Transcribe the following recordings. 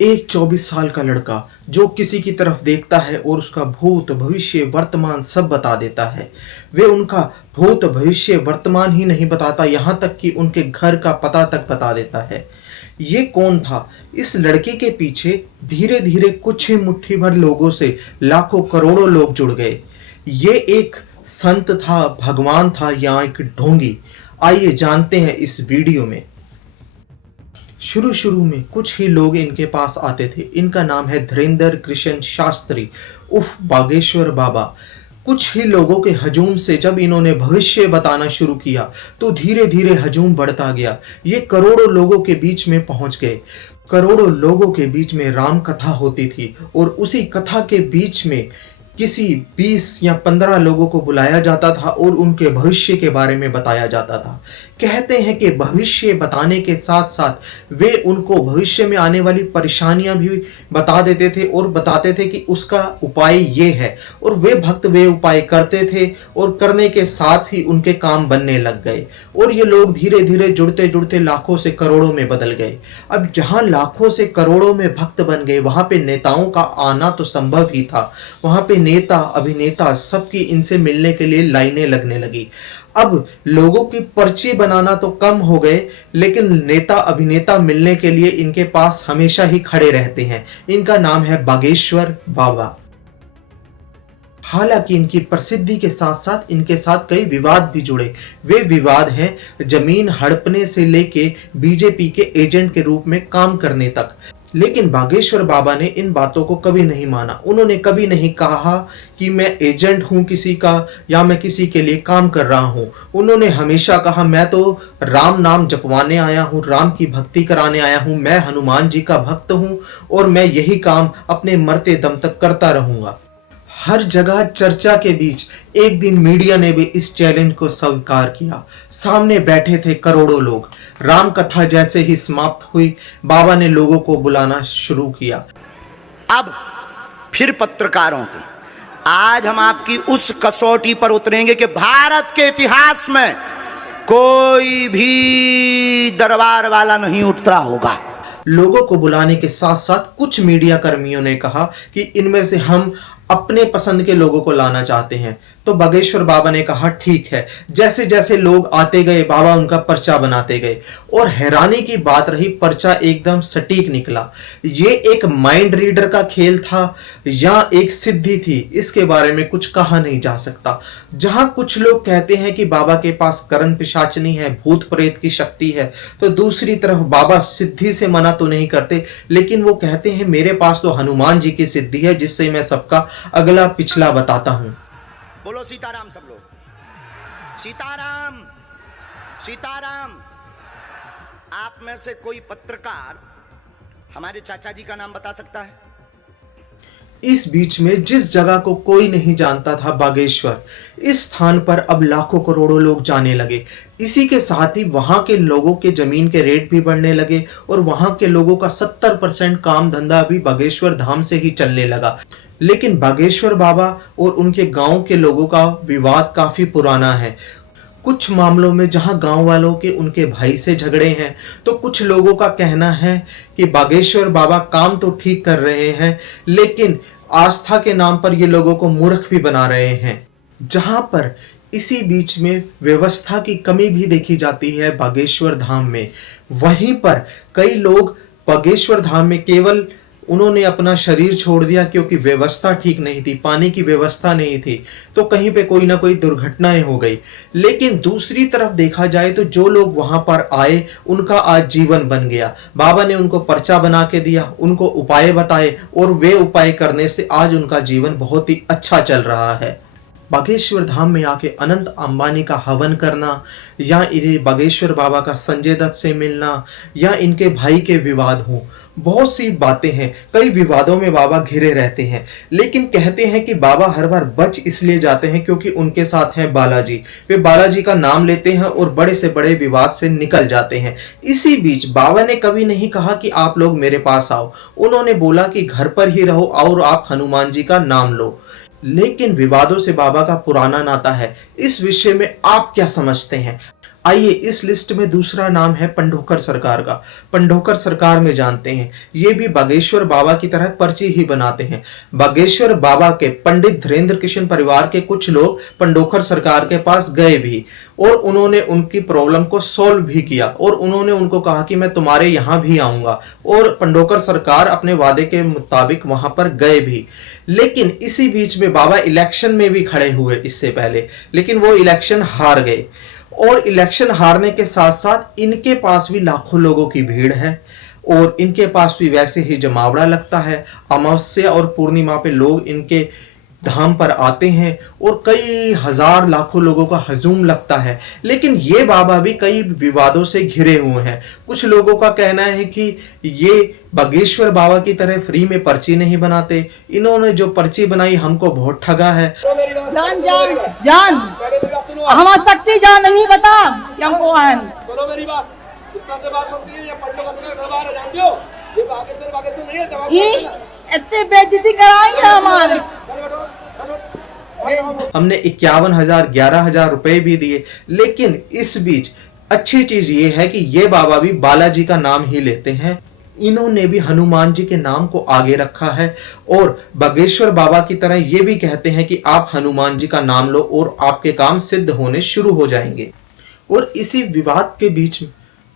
एक 24 साल का लड़का जो किसी की तरफ देखता है और उसका भूत भविष्य वर्तमान सब बता देता है। वे उनका भूत भविष्य वर्तमान ही नहीं बताता, यहाँ तक कि उनके घर का पता तक बता देता है। ये कौन था? इस लड़के के पीछे धीरे धीरे कुछ ही मुट्ठी भर लोगों से लाखों करोड़ों लोग जुड़ गए। ये एक संत था, भगवान था या एक ढोंगी? आइए जानते हैं इस वीडियो में। शुरू शुरू में कुछ ही लोग इनके पास आते थे। इनका नाम है धीरेंद्र कृष्ण शास्त्री उर्फ बागेश्वर बाबा। कुछ ही लोगों के हजूम से जब इन्होंने भविष्य बताना शुरू किया तो धीरे धीरे हजूम बढ़ता गया। ये करोड़ों लोगों के बीच में पहुंच गए। करोड़ों लोगों के बीच में राम कथा होती थी और उसी कथा के बीच में किसी 20 या 15 लोगों को बुलाया जाता था और उनके भविष्य के बारे में बताया जाता था। कहते हैं कि भविष्य बताने के साथ साथ वे उनको भविष्य में आने वाली परेशानियां भी बता देते थे और बताते थे कि उसका उपाय ये है, और वे भक्त वे उपाय करते थे और करने के साथ ही उनके काम बनने लग गए और ये लोग धीरे धीरे जुड़ते जुड़ते लाखों से करोड़ों में बदल गए। अब जहां लाखों से करोड़ों में भक्त बन गए, वहां पे नेताओं का आना तो संभव ही था। वहां पे नेता अभिनेता सबकी इनसे मिलने के लिए लाइनें लगने लगी। अब लोगों की पर्ची बनाना तो कम हो गए, लेकिन नेता अभिनेता मिलने के लिए इनके पास हमेशा ही खड़े रहते हैं। इनका नाम है बागेश्वर बाबा। हालांकि इनकी प्रसिद्धि के साथ साथ इनके साथ कई विवाद भी जुड़े। वे विवाद हैं जमीन हड़पने से लेके बीजेपी के एजेंट के रूप में काम करने तक। लेकिन बागेश्वर बाबा ने इन बातों को कभी नहीं माना। उन्होंने कभी नहीं कहा कि मैं एजेंट हूं किसी का या मैं किसी के लिए काम कर रहा हूं। उन्होंने हमेशा कहा मैं तो राम नाम जपवाने आया हूं, राम की भक्ति कराने आया हूं, मैं हनुमान जी का भक्त हूं और मैं यही काम अपने मरते दम तक करता रहूंगा। हर जगह चर्चा के बीच एक दिन मीडिया ने भी इस चैलेंज को स्वीकार किया। सामने बैठे थे करोड़ों लोग। राम कथा जैसे ही समाप्त हुई, बाबा ने लोगों को बुलाना शुरू किया। अब फिर पत्रकारों की आज हम आपकी उस कसौटी पर उतरेंगे कि भारत के इतिहास में कोई भी दरबार वाला नहीं उतरा होगा। लोगों को बुलाने के साथ साथ कुछ मीडिया कर्मियों ने कहा कि इनमें से हम अपने पसंद के लोगों को लाना चाहते हैं। तो बागेश्वर बाबा ने कहा ठीक है। जैसे जैसे लोग आते गए, बाबा उनका पर्चा बनाते गए और हैरानी की बात रही, पर्चा एकदम सटीक निकला। ये एक माइंड रीडर का खेल था या एक सिद्धि थी, इसके बारे में कुछ कहा नहीं जा सकता। जहां कुछ लोग कहते हैं कि बाबा के पास करण पिशाचनी है, भूत प्रेत की शक्ति है, तो दूसरी तरफ बाबा सिद्धि से मना तो नहीं करते, लेकिन वो कहते हैं मेरे पास तो हनुमान जी की सिद्धि है जिससे मैं सबका अगला पिछला बताता हूं। बोलो सीताराम सब लोग, सीताराम सीताराम। आप में से कोई पत्रकार हमारे चाचा जी का नाम बता सकता है? इस बीच में जिस जगह को कोई नहीं जानता था बागेश्वर, इस स्थान पर अब लाखों करोड़ों लोग जाने लगे। इसी के साथ ही वहां के लोगों के जमीन के रेट भी बढ़ने लगे और वहां के लोगों का 70% काम धंधा भी बागेश्वर धाम से ही चलने लगा। लेकिन बागेश्वर बाबा और उनके गांव के लोगों का विवाद काफी पुराना है। कुछ मामलों में जहां गांव वालों के उनके भाई से झगड़े हैं, तो कुछ लोगों का कहना है कि बागेश्वर बाबा काम तो ठीक कर रहे हैं, लेकिन आस्था के नाम पर ये लोगों को मूर्ख भी बना रहे हैं। जहां पर इसी बीच में व्यवस्था की कमी भी देखी जाती है बागेश्वर धाम में, वहीं पर कई लोग बागेश्वर धाम में केवल उन्होंने अपना शरीर छोड़ दिया क्योंकि व्यवस्था ठीक नहीं थी, पानी की व्यवस्था नहीं थी, तो कहीं पे कोई ना कोई दुर्घटनाएं हो गई। लेकिन दूसरी तरफ देखा जाए तो जो लोग वहां पर आए उनका आज जीवन बन गया। बाबा ने उनको पर्चा बना के दिया, उनको उपाय बताए और वे उपाय करने से आज उनका जीवन बहुत ही अच्छा चल रहा है। बागेश्वर धाम में आके अनंत अंबानी का हवन करना या इन्हें बागेश्वर बाबा का संजय दत्त से मिलना या इनके भाई के विवाद हो, बहुत सी बातें हैं। कई विवादों में बाबा घिरे रहते हैं, लेकिन कहते हैं कि बाबा हर बार बच इसलिए जाते हैं क्योंकि उनके साथ हैं बालाजी। वे बालाजी का नाम लेते हैं और बड़े से बड़े विवाद से निकल जाते हैं। इसी बीच बाबा ने कभी नहीं कहा कि आप लोग मेरे पास आओ। उन्होंने बोला कि घर पर ही रहो और आप हनुमान जी का नाम लो। लेकिन विवादों से बाबा का पुराना नाता है। इस विषय में आप क्या समझते हैं? आइए इस लिस्ट में दूसरा नाम है पंढोकर सरकार का। पंढोकर सरकार में जानते हैं, ये भी बागेश्वर बाबा की तरह पर्ची ही बनाते हैं। बागेश्वर बाबा के पंडित धीरेन्द्र किशन परिवार के कुछ लोग पंढोकर सरकार के पास गए भी और उन्होंने उनकी प्रॉब्लम को सॉल्व भी किया और उन्होंने उनको कहा कि मैं तुम्हारे यहां भी आऊंगा, और पंढोकर सरकार अपने वादे के मुताबिक वहां पर गए भी। लेकिन इसी बीच में बाबा इलेक्शन में भी खड़े हुए इससे पहले, लेकिन वो इलेक्शन हार गए। और इलेक्शन हारने के साथ साथ इनके पास भी लाखों लोगों की भीड़ है और इनके पास भी वैसे ही जमावड़ा लगता है। अमावस्या और पूर्णिमा पे लोग इनके धाम पर आते हैं और कई हजार लाखों लोगों का हजूम लगता है। लेकिन ये बाबा भी कई विवादों से घिरे हुए हैं। कुछ लोगों का कहना है कि ये बागेश्वर बाबा की तरह फ्री में पर्ची नहीं बनाते, इन्होंने जो पर्ची बनाई हमको बहुत ठगा है। जान जान जान हमार शक्ति जान नहीं बता कि हमको है। सुनो मेरी बात, इसका से बात बनती है, ये पंडो का घर बाहर है, जानते हो? ये बागेश्वर नहीं है, जवाब ई इतने बेइज्जती कराई है हमारे। हमने 51,000 11,000 रुपए भी दिए। लेकिन इस बीच अच्छी चीज ये है कि ये बाबा भी बालाजी का नाम ही लेते हैं। इन्होंने भी हनुमान जी के नाम को आगे रखा है और बागेश्वर बाबा की तरह ये भी कहते हैं कि आप हनुमान जी का नाम लो और आपके काम सिद्ध होने शुरू हो जाएंगे। और इसी विवाद के बीच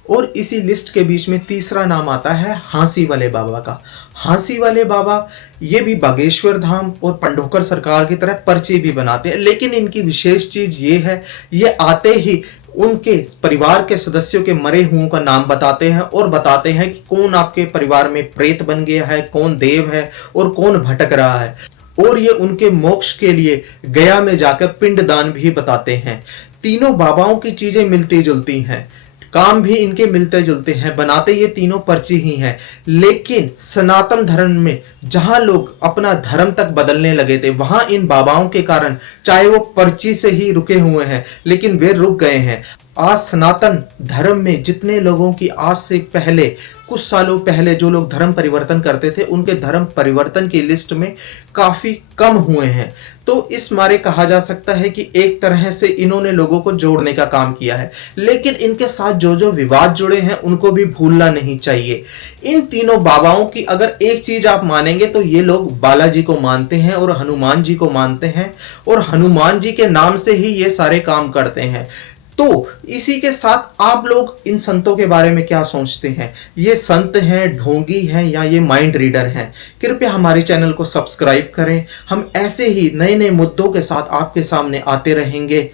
और इसी लिस्ट के बीच में तीसरा नाम आता है हांसी वाले बाबा का। हांसी वाले बाबा ये भी बागेश्वर धाम और पंढोकर सरकार की तरह पर्ची भी बनाते हैं। लेकिन इनकी विशेष चीज ये है, ये आते ही उनके परिवार के सदस्यों के मरे हुओं का नाम बताते हैं और बताते हैं कि कौन आपके परिवार में प्रेत बन गया है, कौन देव है और कौन भटक रहा है। और ये उनके मोक्ष के लिए गया में जाकर पिंडदान भी बताते हैं। तीनों बाबाओं की चीजें मिलती जुलती हैं, काम भी इनके मिलते जुलते हैं, बनाते ये तीनों पर्ची ही हैं। लेकिन सनातन धर्म में जहां लोग अपना धर्म तक बदलने लगे थे, वहां इन बाबाओं के कारण, चाहे वो पर्ची से ही रुके हुए हैं, लेकिन वे रुक गए हैं। आज सनातन धर्म में जितने लोगों की आज से पहले कुछ सालों पहले जो लोग धर्म परिवर्तन करते थे, उनके धर्म परिवर्तन की लिस्ट में काफी कम हुए हैं। तो इस मारे कहा जा सकता है कि एक तरह से इन्होंने लोगों को जोड़ने का काम किया है। लेकिन इनके साथ जो जो विवाद जुड़े हैं उनको भी भूलना नहीं चाहिए। इन तीनों बाबाओं की अगर एक चीज आप मानेंगे तो ये लोग बालाजी को मानते हैं और हनुमान जी को मानते हैं और हनुमान जी के नाम से ही ये सारे काम करते हैं। तो इसी के साथ आप लोग इन संतों के बारे में क्या सोचते हैं? ये संत हैं, ढोंगी हैं या ये माइंड रीडर हैं? कृपया हमारे चैनल को सब्सक्राइब करें। हम ऐसे ही नए नए मुद्दों के साथ आपके सामने आते रहेंगे।